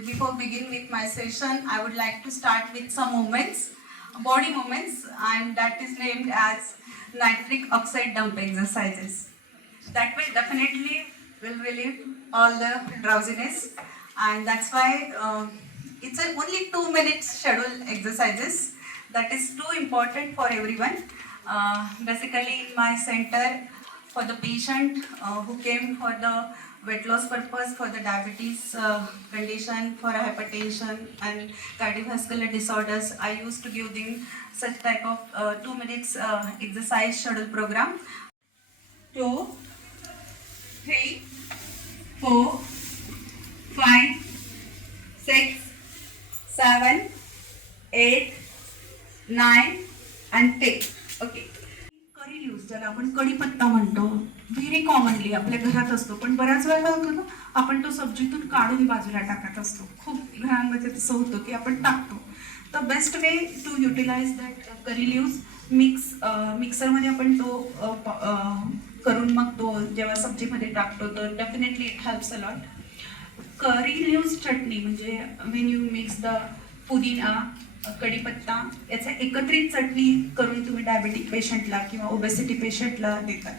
Before begin with my session, I would like to start with some movements, body movements, and that is named as nitric oxide dump exercises. That will definitely will relieve all the drowsiness, and that's why it's a only 2 minutes schedule exercises. That is too important for everyone. Basically, in my center, for the patient who came for the weight loss purpose, for the diabetes condition, for hypertension and cardiovascular disorders, I used to give them such type of 2 minutes exercise schedule program. 2, 3, 4, 5, 6, 7, 8, 9 and 10. Okay. Curry leaves ज्याला आपण कढीपत्ता म्हणतो, very commonly आपल्या घरात असतो, पण बऱ्याच वेळा काय होतं ना, आपण तो सब्जीतून काढून बाजूला टाकत असतो. खूप घरांमध्ये तसं होतं की आपण टाकतो. तर best way to utilise that curry leaves मिक्सरमध्ये आपण तो करून मग तो जेव्हा सब्जीमध्ये टाकतो तर definitely it helps a lot. Curry leaves चटणी म्हणजे व्हेन यू मिक्स द पुदिना, कढीपत्ता याचा एकत्रित चटणी करून तुम्ही डायबेटिक पेशंटला किंवा ओबेसिटी पेशंटला देतात,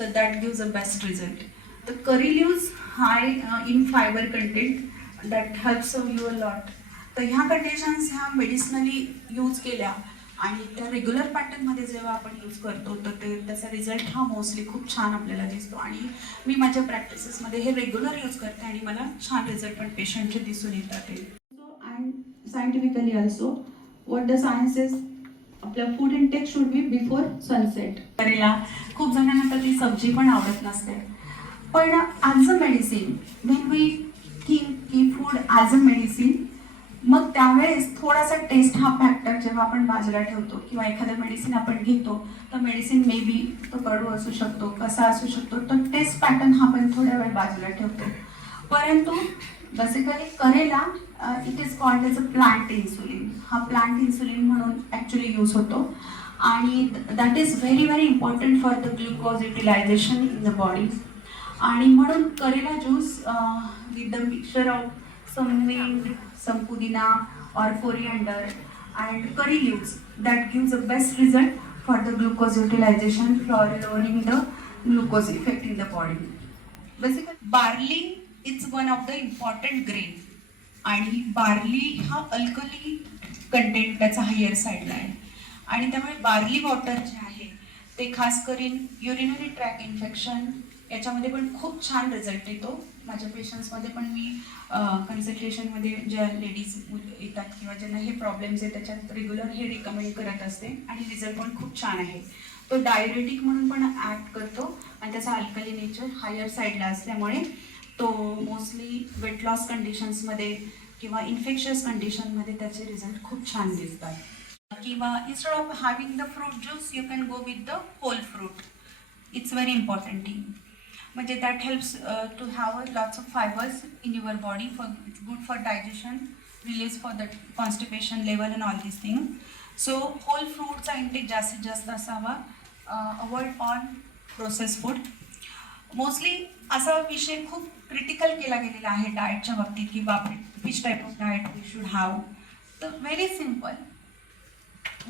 तर that gives a best result. तर curry leaves high in fibre content that helps you a lot. तर ह्या कंडिशन्स ह्या मेडिसिनली यूज केल्या आणि त्या रेग्युलर पॅटर्नमध्ये जेव्हा आपण यूज करतो तर त्याचा रिझल्ट हा मोस्टली खूप छान आपल्याला दिसतो. आणि मी माझ्या प्रॅक्टिसेसमध्ये हे रेग्युलर यूज करते आणि मला छान रिझल्ट पण पेशंटचे दिसून येतात. And scientifically also, what the science is, आपला food intake should be before sunset. करेला खूप जणांना तर ती सब्जी पण आवडत नसते, पण as a medicine when we think की फूड ॲज अ मेडिसिन, मग त्यावेळेस थोडासा टेस्ट हा फॅक्टर जेव्हा आपण बाजूला ठेवतो किंवा एखादं मेडिसिन आपण घेतो तर मेडिसिन मे बी तो कडू असू शकतो, कसा असू शकतो, तर टेस्ट पॅटर्न हा आपण थोड्या वेळ बाजूला ठेवतो. परंतु basically karela it is called as a plant insulin. हा प्लांट इन्सुलिन म्हणून ॲक्च्युली यूज होतो आणि that is very very important for the glucose utilisation in the body. आणि म्हणून karela juice with the mixture of some mint, some pudina or coriander and curry leaves that gives the best result for the glucose utilization, for lowering the glucose effect in the body. Basically barley is one of the important grain आणि barley हा alkali content त्याचा higher साईडला आहे आणि त्यामुळे barley water जे आहे ते खास करून युरिनरी ट्रॅक इन्फेक्शन याच्यामध्ये पण खूप छान रिझल्ट येतो. माझ्या पेशंट्समध्ये पण मी कन्सल्टेशनमध्ये ज्या लेडीज येतात किंवा ज्यांना हे प्रॉब्लेम्स आहेत त्याच्यात रेग्युलर हे रिकमेंड करत असते आणि रिझल्ट पण खूप छान आहे. तो डायरेटिक म्हणून पण ॲक्ट करतो आणि त्याचा अल्कली नेचर हायर साईडला असल्यामुळे तो मोस्टली वेट लॉस कंडिशन्समध्ये किंवा इन्फेक्शियस कंडिशनमध्ये त्याचे रिझल्ट खूप छान दिसतात. किंवा instead of having the fruit juice you can go with the whole fruit. It's very important thing. म्हणजे that helps to have lots of fibres in your body, for it's good for digestion, release for the constipation level and all this thing. So whole फ्रूटचा intake जास्तीत जास्त असावा. Avoid all process food. Mostly असा विषय खूप critical केला गेलेला आहे डाएटच्या बाबतीत की बापरे which type of diet we should have. तर very simple,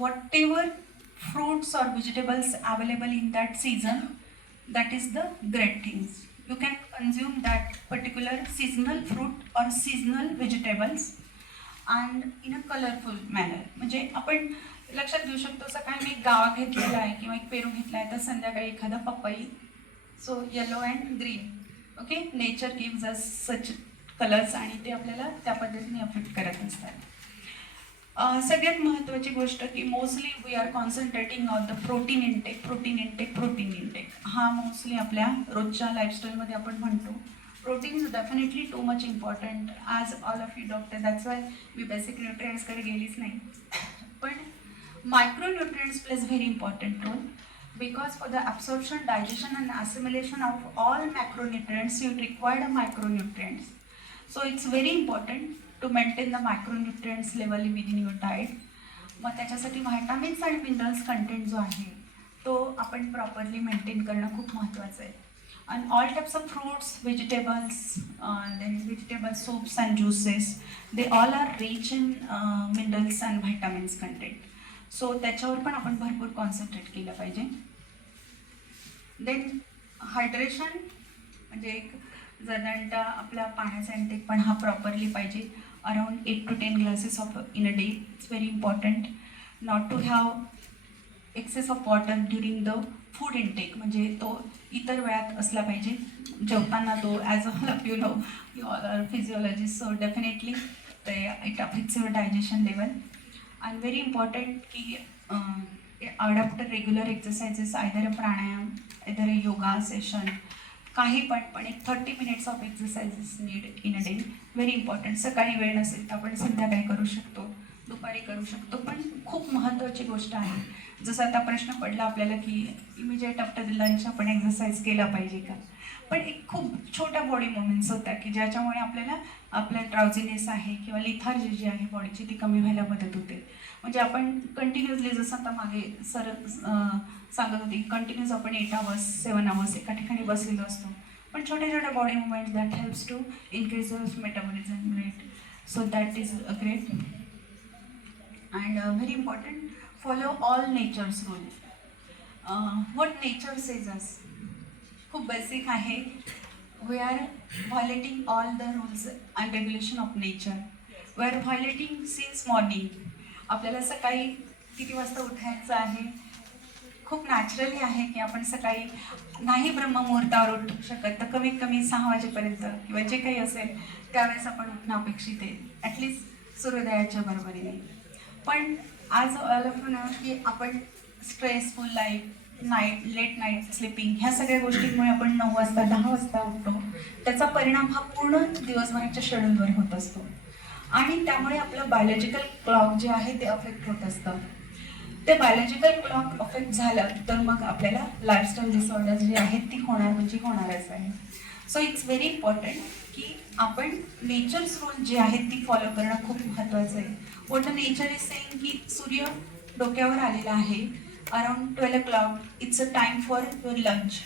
whatever fruits or vegetables available in that season, that is the great things. You can consume that particular seasonal fruit or seasonal vegetables and in a colorful manner. म्हणजे आपण लक्षात घेऊ शकतो सकाळी मी एक गावा घेतलेला आहे किंवा एक पेरू घेतला आहे तर संध्याकाळी एखादा पपई. So yellow and green. Okay, nature gives us such colours आणि ते आपल्याला त्या पद्धतीने अफेक्ट करत असतात. सगळ्यात महत्त्वाची गोष्ट की mostly we are concentrating on the protein intake. हा मोस्टली आपल्या रोजच्या लाईफस्टाईलमध्ये आपण म्हणतो. Protein is definitely too much important as all of you doctor. That's why मी बेसिक न्यूट्रिएंट्सकडे गेलीच नाही. पण micronutrients plays very important role because for the absorption, digestion and assimilation of all macronutrients you require micronutrients. So it's very important to maintain the micronutrients level within your diet. मग त्याच्यासाठी vitamins आणि minerals content जो आहे तो आपण properly maintain करणं खूप महत्त्वाचं आहे. And all types of fruits, vegetables, then vegetable soups and juices, they all are rich in minerals and vitamins content. So त्याच्यावर पण आपण भरपूर कॉन्सन्ट्रेट केलं पाहिजे. देन हायड्रेशन म्हणजे एक साधारणतः आपला पाण्याचा इंटेक पण हा प्रॉपरली पाहिजे. Around 8 to 10 glasses of in a day. It's very important not to have excess of water during the food intake. म्हणजे तो इतर वेळात असला पाहिजे जेवताना. तो as all of you know you all are physiologist, so definitely ते it affects your digestion level. And very important की after regular exercises either a pranayama, either a yoga session, काही पण एक 30 minutes of exercises need in a day. Very important. सकाळी वेळ नसेल तर आपण संध्याकाळी करू शकतो, दुपारी करू शकतो. पण खूप महत्त्वाची गोष्ट आहे. जसं आता प्रश्न पडला आपल्याला की इमिजिएट आफ्टर लंच आपण एक्सरसाइज केला पाहिजे का. पण एक खूप छोट्या बॉडी मुवमेंट्स होत्या की ज्याच्यामुळे आपल्याला आपल्या ड्राउझीनेस आहे किंवा लिथार्जी जी आहे बॉडीची ती कमी व्हायला मदत होते. म्हणजे आपण कंटिन्युअसली जसं आता मागे सर सांगत होते कंटिन्यूस आपण 8 hours 7 hours एका ठिकाणी बसलेलो असतो. पण छोट्या छोट्या body movements that helps to increase metabolism rate. So that is a great. And very important, follow all nature's rule. What nature says us. खूप बेसिक आहे. We are violating all the rules and regulation of nature. We are violating since morning. आपल्याला सकाळी किती वाजता उठायचं आहे. खूप नॅचरली आहे की आपण सकाळी नाही ब्रह्ममुहूर्तावर उठू शकत तर कमीत कमी 6 वाजेपर्यंत किंवा जे काही असेल त्यावेळेस आपण उठणं अपेक्षित आहे, ॲटलिस्ट सूर्योदयाच्या बरोबरीने. पण आज ना की आपण stressful life, late night sleeping ह्या सगळ्या गोष्टींमुळे आपण 9 वाजता 10 वाजता उठतो. त्याचा परिणाम हा पूर्ण दिवसभराच्या शेड्यूलवर होत असतो आणि त्यामुळे आपलं बायोलॉजिकल क्लॉक जे आहे ते अफेक्ट होत असतं. ते बायोलॉजिकल क्लॉक अफेक्ट झालं तर मग आपल्याला लाईफस्टाईल डिसऑर्डर्स जे आहेत ती होणार म्हणजे होणारच आहे. सो इट्स व्हेरी इम्पॉर्टंट की आपण नेचर्स रूल जे आहेत ती फॉलो करणं खूप महत्त्वाचं आहे. What the nature is saying की सूर्य डोक्यावर आलेला आहे around 12 o'clock. It's a time for your lunch.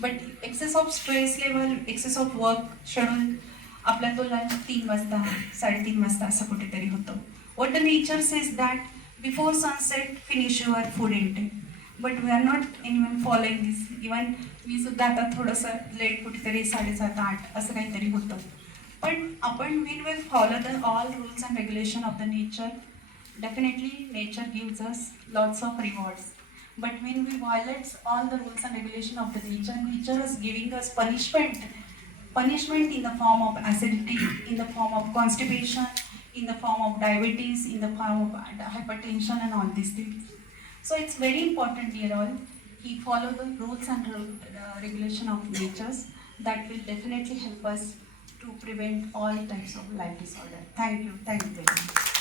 But excess of stress level, excess of work schedule आपला तो लंच 3 वाजता 3:30 वाजता असं कुठेतरी होतं. What the nature says that before sunset finish your food intake. But we are not even following this. Even मी सुद्धा आता थोडंसं लेट कुठेतरी 7:30-8 असं काहीतरी होतं. पण आपण win will follow the all rules and regulation of the nature. Definitely nature gives us lots of rewards. But when we violate all the rules and regulation of the nature, nature is giving us punishment in the form of acidity, in the form of constipation, in the form of diabetes, in the form of hypertension and all these things. So it's very important, dear all, we follow the rules and regulation of natures. That will definitely help us to prevent all types of life disorder. Thank you very much.